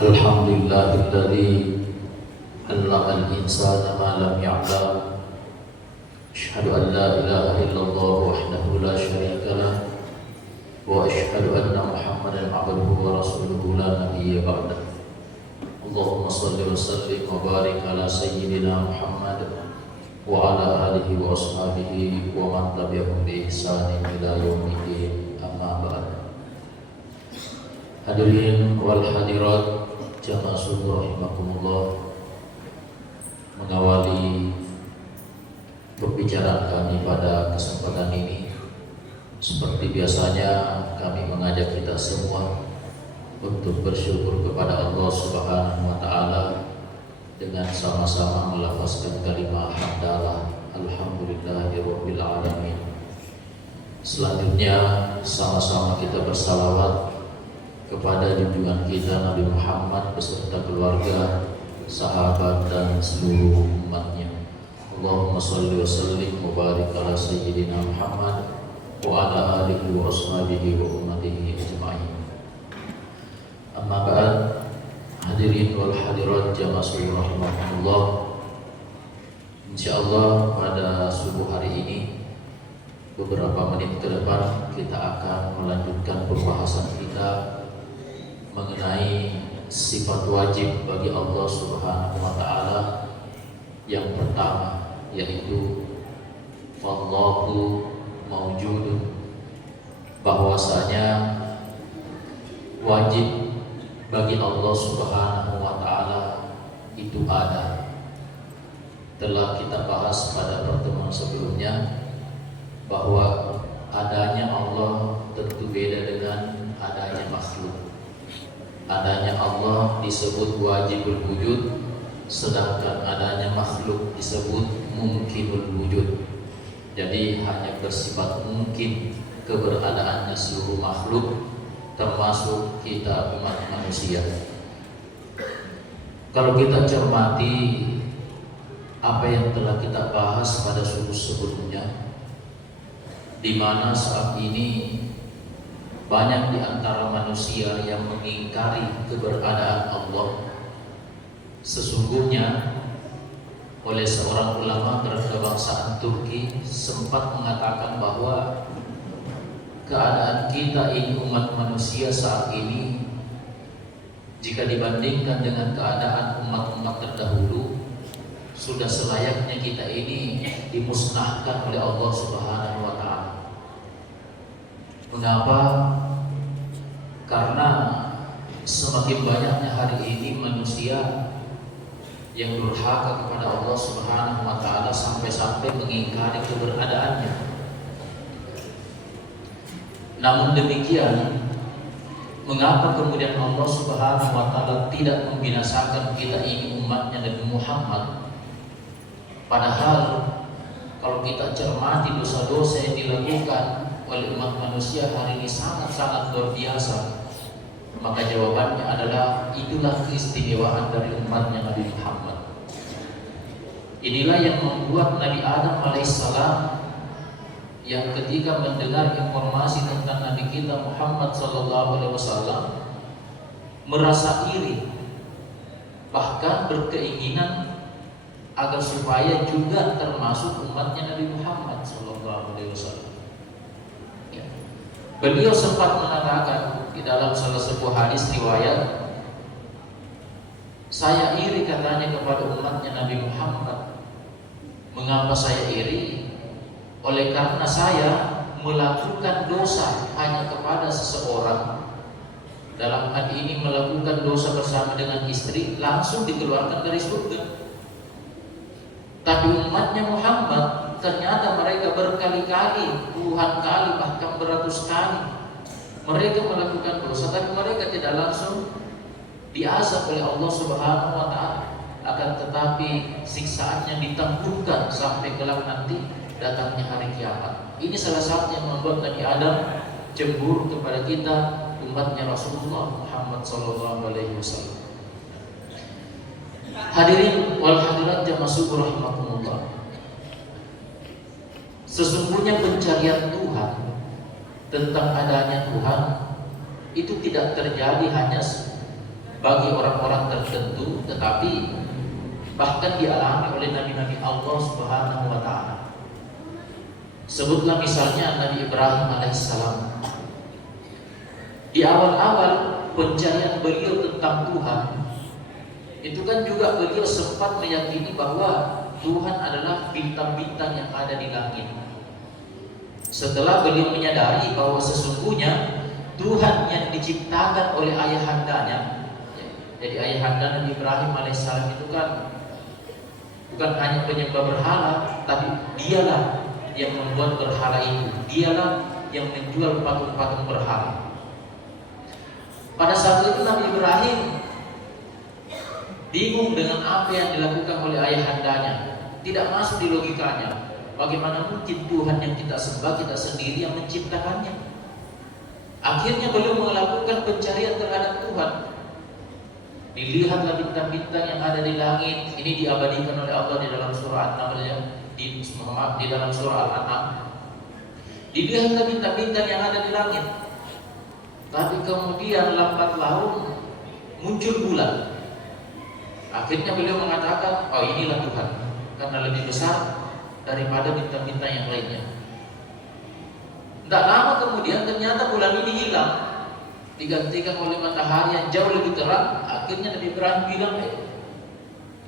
Alhamdulillahilladzi 'allamal insana ma lam ya'lam. Asyhadu an la ilaha illallah wahdahu la syarika lah wa asyhadu anna Muhammadan 'abduhu wa rasuluhu la nabiyya ba'dah. Allahumma shalli wa sallim wa barik ala sayyidina Muhammad wa ala alihi wa ashabihi wa man tabi'ahum bi ihsanin ila yaumiddin. Amma ba'd. Hadirin wal hadirat jamaah subuh rahimakumullah, mengawali pembicaraan kami pada kesempatan ini, seperti biasanya kami mengajak kita semua untuk bersyukur kepada Allah Subhanahu wa taala dengan sama-sama melafazkan kalimat hamdalah alhamdulillahirabbil alamin. Selanjutnya sama-sama kita bersalawat kepada junjungan kita Nabi Muhammad beserta keluarga, sahabat dan seluruh umatnya. Allahumma shalli wa sallim wa barik ala sayyidina Muhammad wa ala alihi wa ashabihi wa ummatihi ajma'in. Amma ba'd. Hadirin wal hadirat jamaah sekalian rahimakumullah. Insyaallah pada subuh hari ini, beberapa menit ke depan kita akan melanjutkan pembahasan kita mengenai sifat wajib bagi Allah Subhanahu wa taala. Yang pertama yaitu Allahu maujudun, bahwasanya wajib bagi Allah Subhanahu wa taala itu ada. Telah kita bahas pada pertemuan sebelumnya bahwa adanya Allah tentu beda dengan adanya makhluk. Adanya Allah disebut wajibul wujud, sedangkan adanya makhluk disebut mungkinul wujud. Jadi hanya bersifat mungkin keberadaannya seluruh makhluk, termasuk kita umat manusia. Kalau kita cermati apa yang telah kita bahas pada subuh sebelumnya, di mana saat ini banyak di antara manusia yang mengingkari keberadaan Allah. Sesungguhnya oleh seorang ulama berkebangsaan Turki sempat mengatakan bahwa keadaan kita ini umat manusia saat ini, jika dibandingkan dengan keadaan umat-umat terdahulu, sudah selayaknya kita ini dimusnahkan oleh Allah Subhanahu wa taala. Mengapa? Karena semakin banyaknya hari ini manusia yang durhaka kepada Allah Subhanahu wa taala sampai-sampai mengingkari keberadaannya. Namun demikian, mengapa kemudian Allah Subhanahu wa taala tidak membinasakan kita ini umatnya Nabi Muhammad? Padahal kalau kita cermati dosa-dosa yang dilakukan oleh umat manusia hari ini sangat-sangat luar biasa, maka jawabannya adalah itulah keistimewaan dari umatnya Nabi Muhammad. Inilah yang membuat Nabi Adam alaihissalam yang ketika mendengar informasi tentang Nabi kita Muhammad sallallahu alaihi wasallam merasa iri, bahkan berkeinginan agar supaya juga termasuk umatnya Nabi Muhammad sallallahu alaihi wasallam. Beliau sempat mengatakan di dalam salah sebuah hadis riwayat, saya iri katanya kepada umatnya Nabi Muhammad. Mengapa saya iri? Oleh karena saya melakukan dosa hanya kepada seseorang, dalam hal ini melakukan dosa bersama dengan istri, langsung dikeluarkan dari surga. Tapi umatnya Muhammad ternyata mereka berkali-kali, puluhan kali, bahkan beratus kali mereka melakukan dosa, tapi mereka tidak langsung diazab oleh Allah Subhanahu wa taala. Akan tetapi siksaannya ditangguhkan sampai kelak nanti datangnya hari kiamat. Ini salah satu yang membuat Nabi Adam cemburu kepada kita umatnya Rasulullah Muhammad sallallahu alaihi wasallam. Hadirin wal hadirat jamaah subuh rahimakumullah. Sesungguhnya pencarian Tuhan, tentang adanya Tuhan, itu tidak terjadi hanya bagi orang-orang tertentu, tetapi bahkan dialami oleh nabi-nabi Allah Subhanahu wa taala. Sebutlah misalnya Nabi Ibrahim alaihissalam. Di awal-awal pencarian beliau tentang Tuhan, itu kan juga beliau sempat meyakini bahwa Tuhan adalah bintang-bintang yang ada di langit. Setelah beliau menyadari bahwa sesungguhnya Tuhan yang diciptakan oleh ayahandanya, jadi ayahanda Nabi Ibrahim alaihissalam itu kan bukan hanya penyembah berhala, tapi dialah yang membuat berhala itu, dialah yang menjual patung-patung berhala. Pada saat itu Nabi Ibrahim bingung dengan apa yang dilakukan oleh ayahandanya, tidak masuk di logikanya. Bagaimana mungkin Tuhan yang kita sembah, kita sendiri yang menciptakannya? Akhirnya beliau melakukan pencarian terhadap Tuhan. Dilihatlah bintang-bintang yang ada di langit. Ini diabadikan oleh Allah di dalam surah An-Naml, di dalam surah Al-An'am. Dilihatlah bintang-bintang yang ada di langit. Tapi kemudian lambat laun muncul bulan. Akhirnya beliau mengatakan, oh inilah Tuhan, karena lebih besar daripada bintang-bintang yang lainnya. Tidak lama kemudian ternyata bulan ini hilang, digantikan oleh matahari yang jauh lebih terang. Akhirnya Nabi Ibrahim bilang, ini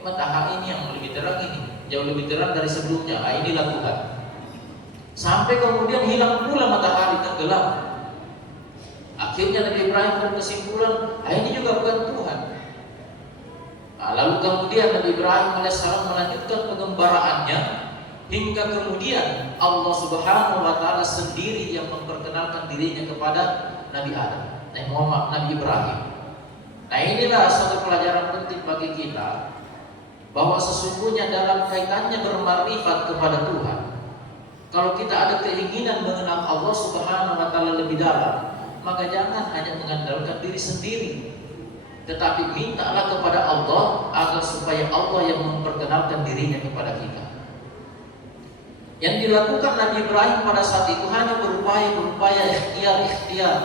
matahari ini yang lebih terang, ini jauh lebih terang dari sebelumnya. Inilah Tuhan. Sampai kemudian hilang pula matahari, tenggelam. Akhirnya Nabi Ibrahim berkesimpulan, ini juga bukan Tuhan. Lalu kemudian Nabi Ibrahim alaihissalam melanjutkan pengembaraannya hingga kemudian Allah Subhanahu wa taala sendiri yang memperkenalkan dirinya kepada Nabi Adam, Nabi Ibrahim. Nah, inilah satu pelajaran penting bagi kita, bahwa sesungguhnya dalam kaitannya bermakrifat kepada Tuhan, kalau kita ada keinginan mengenal Allah Subhanahu wa taala lebih dalam, maka jangan hanya mengandalkan diri sendiri, tetapi mintalah kepada Allah agar supaya Allah yang memperkenalkan dirinya kepada kita. Yang dilakukan Nabi Ibrahim pada saat itu hanya berupaya ikhtiar.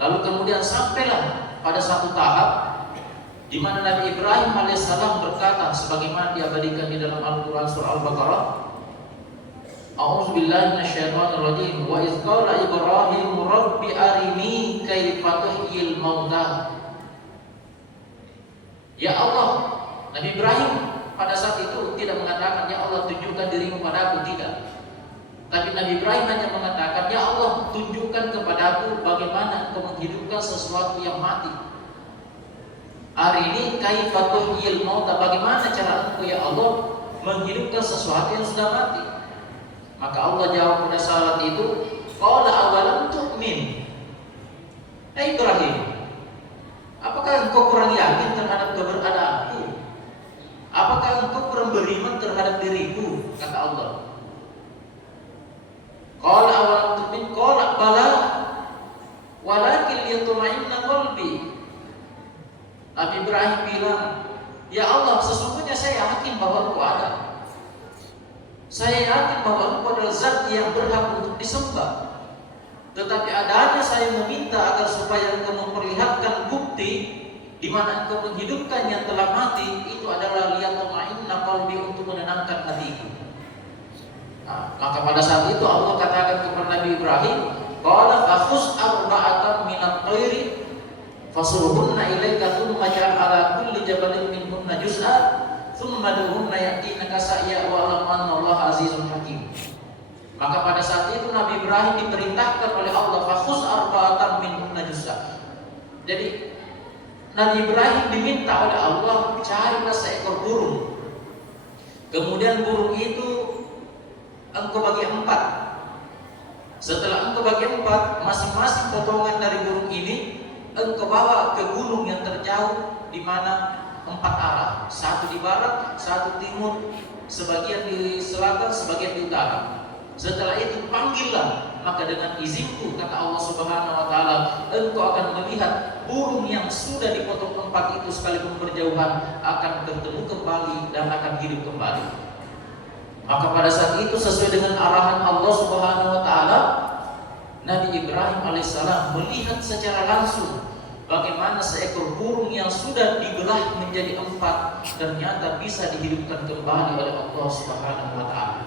Lalu kemudian sampailah pada satu tahap di mana Nabi Ibrahim alaihissalam berkata, sebagaimana diabadikan di dalam Al-Quran surah Al-Baqarah, A'udzubillahi minasyaitonirrajim. Wa idz qala Ibrahim rabbi arini kaifa tuhyil mauta. Ya Allah, Nabi Ibrahim pada saat itu tidak mengatakan, ya Allah tunjukkan dirimu padaku, tidak. Tapi Nabi Ibrahim hanya mengatakan, ya Allah tunjukkan kepadaku bagaimana Engkau menghidupkan sesuatu yang mati. Arini kaifa tuhyil mauta, bagaimana cara Engkau ya Allah menghidupkan sesuatu yang sudah mati. Maka Allah jawab pada saat itu, qala awalam tu'min. Ibrahim, apakah engkau kurang yakin terhadap keberadaanku? Apakah engkau kurang beriman terhadap diriku? Kata Allah. Qala awalam tu'min, qala bala walakin liyatma'inna qalbi. Nabi Ibrahim bilang, ya Allah, sesungguhnya saya yakin bahwa Engkau ada. Saya yakin bahwa Engkau adalah zat yang berhak untuk disembah. Tetapi adanya saya meminta agar supaya Engkau memperlihatkan bukti di mana Engkau menghidupkan yang telah mati, itu adalah liyatma'inna qalbi, untuk menenangkan hatiku. Nah, maka pada saat itu Allah katakan kepada Nabi Ibrahim, qala fakhuz arba'atan minat thairi fasurhunna ilaika thumma ja'al ala kulli jabalin minhunna juz'a thumma duhunna ya'tinaka sa'ya wa alam anna Allah azizun hakim. Maka pada saat itu Nabi Ibrahim diperintahkan oleh Allah, fakhuz arba'atan minhunna juz'a. Jadi Nabi Ibrahim diminta oleh Allah, carilah seekor burung. Kemudian burung itu engkau bagi 4. Setelah engkau bagi 4, masing-masing potongan dari burung ini engkau bawa ke gunung yang terjauh, di mana 4 arah, satu di barat, satu timur, sebagian di selatan, sebagian di utara. Setelah itu panggillah, maka dengan izinku, kata Allah Subhanahu wa taala, engkau akan melihat burung yang sudah dipotong 4 itu sekalipun berjauhan akan bertemu kembali dan akan hidup kembali. Maka pada saat itu sesuai dengan arahan Allah Subhanahu wa taala, Nabi Ibrahim alaihissalam melihat secara langsung Bagaimana seekor burung yang sudah dibelah menjadi 4 ternyata bisa dihidupkan kembali oleh Allah Subhanahu wa taala.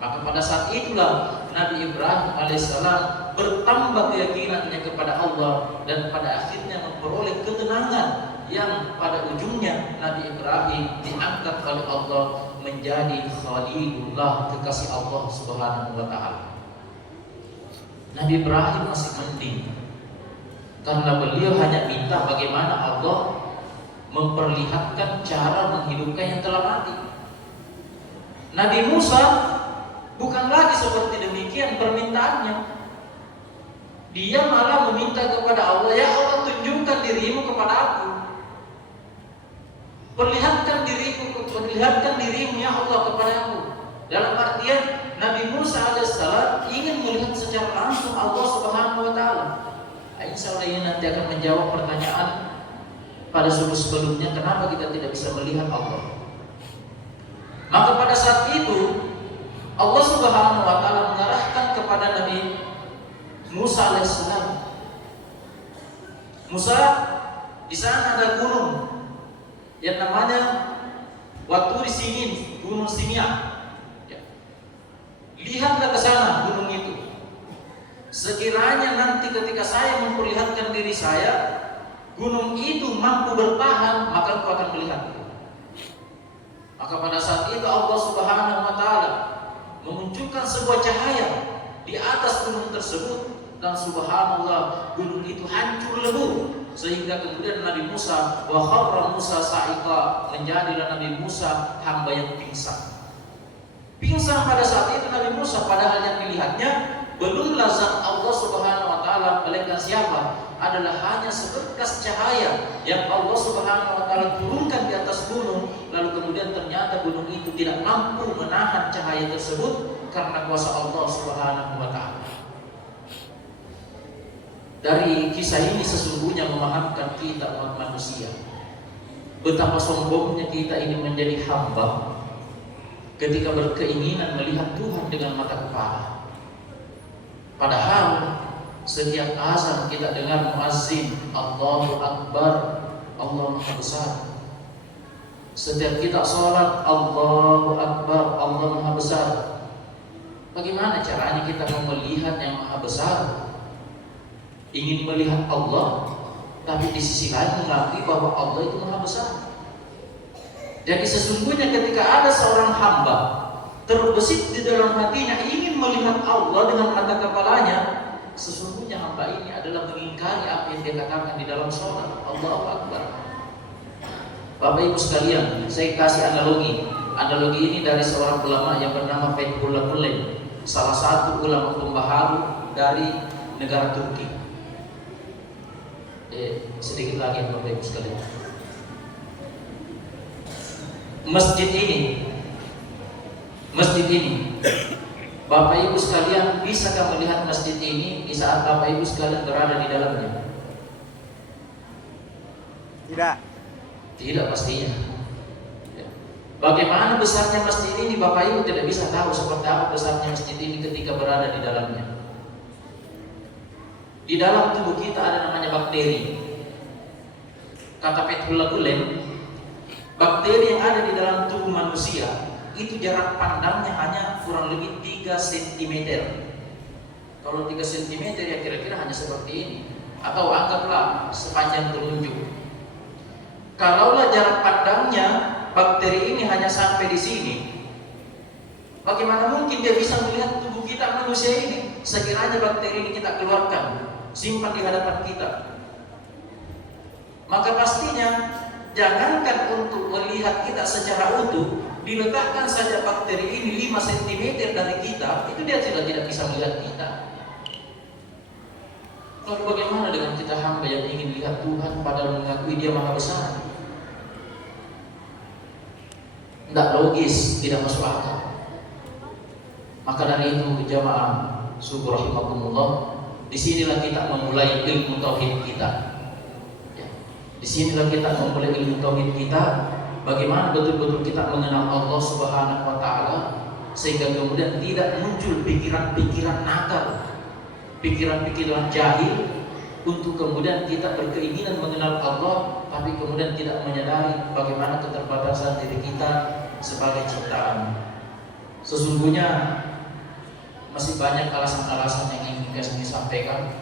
Maka pada saat itulah Nabi Ibrahim alaihissalam bertambah keyakinannya kepada Allah dan pada akhirnya memperoleh ketenangan yang pada ujungnya Nabi Ibrahim diangkat oleh Allah menjadi Khalilullah, kekasih Allah Subhanahu wa taala. Nabi Ibrahim masih mending karena beliau hanya minta bagaimana Allah memperlihatkan cara menghidupkan yang telah mati. Nabi Musa bukan lagi seperti demikian permintaannya. Dia malah meminta kepada Allah, ya Allah tunjukkan dirimu kepada aku. Perlihatkan dirimu ya Allah kepada aku. Dalam artian Nabi Musa alaihissalam ingin melihat secara langsung Allah Subhanahu wa taala. Insya Allah ini nanti akan menjawab pertanyaan pada suku sebelumnya, kenapa kita tidak bisa melihat Allah. Maka pada saat itu Allah Subhanahu wa taala mengarahkan kepada Nabi Musa alaihissalam. Musa, di sana ada gunung yang namanya Waturi Sinin, Gunung Sinia. Lihatlah ke sana gunung itu. Sekiranya nanti ketika saya memperlihatkan diri saya, gunung itu mampu bertahan, maka engkau akan melihatku. Maka pada saat itu Allah Subhanahu wa taala memunculkan sebuah cahaya di atas gunung tersebut, dan subhanallah gunung itu hancur lebur sehingga kemudian Nabi Musa wa kharra Musa sa'iqa, menjadilah Nabi Musa hamba yang pingsan. Pingsan pada saat itu Nabi Musa, padahal yang dilihatnya belum zat Allah Subhanahu wa taala, melainkan siapa? Adalah hanya seberkas cahaya yang Allah Subhanahu wa taala turunkan di atas gunung, lalu kemudian ternyata gunung itu tidak mampu menahan cahaya tersebut karena kuasa Allah Subhanahu wa taala. Dari kisah ini sesungguhnya memahamkan kita umat manusia betapa sombongnya kita ini menjadi hamba ketika berkeinginan melihat Tuhan dengan mata kepala. Padahal setiap azan kita dengar muazzin Allahu Akbar, Allah Maha Besar. Setiap kita sholat Allahu Akbar, Allah Maha Besar. Bagaimana caranya kita mau melihat yang Maha Besar? Ingin melihat Allah, tapi di sisi lain mengakui bahwa Allah itu Maha Besar. Jadi sesungguhnya ketika ada seorang hamba terbesit di dalam hatinya ingin melihat Allah dengan mata kepalanya, sesungguhnya hamba ini adalah mengingkari apa yang dia katakan di dalam sholat Allahu Akbar. Bapak Ibu sekalian, saya kasih analogi. Analogi ini dari seorang ulama yang bernama Fethullah Gulen, salah satu ulama pembaharu dari negara Turki. Sedikit lagi Bapak Ibu sekalian. Masjid ini, Bapak Ibu sekalian, bisakah melihat masjid ini di saat Bapak Ibu sekalian berada di dalamnya? Tidak pastinya. Bagaimana besarnya masjid ini, Bapak Ibu tidak bisa tahu seperti apa besarnya masjid ini ketika berada di dalamnya. Di dalam tubuh kita ada namanya bakteri. Kata Fethullah Gulen, bakteri yang ada di dalam tubuh manusia itu jarak pandangnya hanya kurang lebih 3 cm. Kalau 3 cm ya kira-kira hanya seperti ini, atau anggaplah sepanjang telunjuk. Kalaulah jarak pandangnya bakteri ini hanya sampai di sini, bagaimana mungkin dia bisa melihat tubuh kita manusia ini? Sekiranya bakteri ini kita keluarkan, simpan di hadapan kita, maka pastinya jangankan untuk melihat kita secara utuh, diletakkan saja bakteri ini 5 cm dari kita, itu dia tidak bisa melihat kita. Lalu bagaimana dengan kita hamba yang ingin lihat Tuhan padahal mengakui Dia Maha Besar? Tidak logis, tidak masuk akal. Maka dari itu jamaah syukur rahimakumullah, disinilah kita memulai ilmu tauhid kita. Disinilah kita memulai ilmu tauhid kita. Bagaimana betul-betul kita mengenal Allah Subhanahu wa taala sehingga kemudian tidak muncul pikiran-pikiran nakal, pikiran-pikiran jahil untuk kemudian kita berkeinginan mengenal Allah, tapi kemudian tidak menyadari bagaimana keterbatasan diri kita sebagai ciptaan. Sesungguhnya masih banyak alasan-alasan yang ingin kami sampaikan,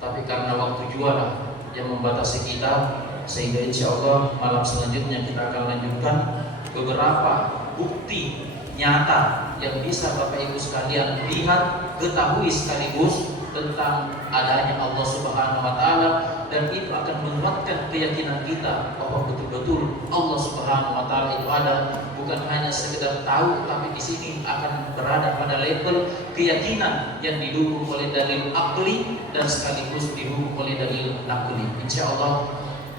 tapi karena waktu juga yang membatasi kita, sehingga insya Allah malam selanjutnya kita akan lanjutkan beberapa bukti nyata yang bisa Bapak Ibu sekalian lihat, ketahui sekaligus tentang adanya Allah Subhanahu wa Ta'ala, dan itu akan menguatkan keyakinan kita bahwa betul-betul Allah Subhanahu wa Ta'ala itu ada, bukan hanya sekedar tahu, tapi di sini akan berada pada level keyakinan yang didukung oleh dalil akli dan sekaligus didukung oleh dalil nakli. Insya Allah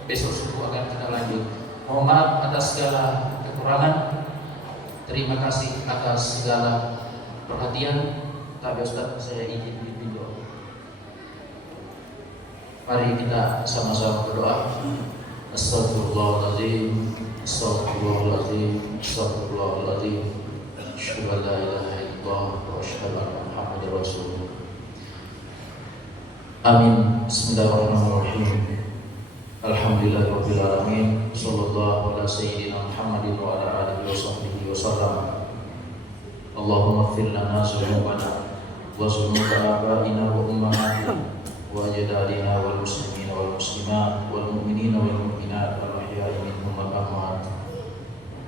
besok subuh akan kita lanjut. Mohon maaf atas segala kekurangan. Terima kasih atas segala perhatian. Tapi Ustaz, saya izin pimpin doa. Mari kita sama-sama berdoa. Astagfirullahaladzim, astagfirullahaladzim, astagfirullahaladzim. Asyhadu an la ilaha illallah wa asyhadu anna Muhammadar Rasulullah. Amin. Bismillahirrahmanirrahim. Alhamdulillahirabbil alamin. Shallallahu ala sayyidina Muhammadin wa ala alihi washabbihi wasallam. Allahumma ighfir lana dzunubana wa dzunuba abaina wa ummahatina wa ajdadina wal muslimina wal muslimat wal mu'minina wal mu'minat wal ahya'i minhum wal amwat.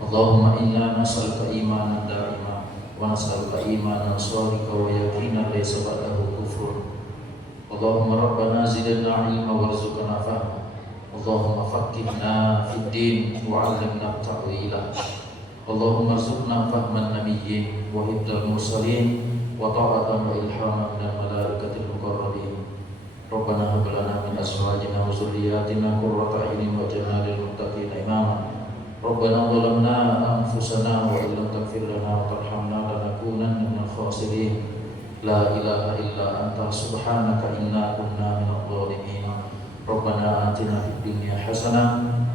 Allahumma inna nas'aluka imanan da'ima wa nas'aluka imanan shadiqa wa yaqinan laysa ba'dahu kufrun. Allahumma rabbana zidna ilma warzuqna fahma. Allahumma faqihna fid din wa 'allimna ta'wila. Allahumma rzuqna fahman nabiyyin wa hifdzal mursalin wa ta'atan wa ilhaman minal malaikatil muqarrabin. Rabbana hab lana min azwajina wa dzurriyyatina qurrata a'yunin waj'alna lil muttaqina imama. Rabbana zalamna anfusana wa illam taghfir lana wa tarhamna lanakunanna minal khasirin. La ilaha illa anta subhanaka inna kunna minadh dhalimin. Rabbana atina fid dunya hasanah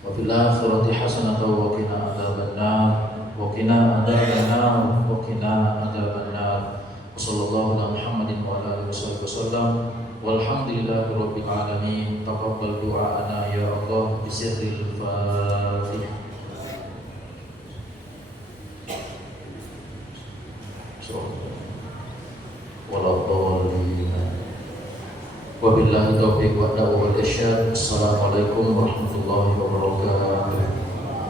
wa fil akhirati hasanah wa qina adzabannar wa qina adzabannar wa qina adzabannar. Sallallahu ala Muhammadin wa ala alihi wasallam. Walhamdulillahi rabbil alamin. Taqabbal du'ana ya Allah bisirril Fatihah. Wabillahi taufiq wa hidayah. Assalamualaikum warahmatullahi wabarakatuh.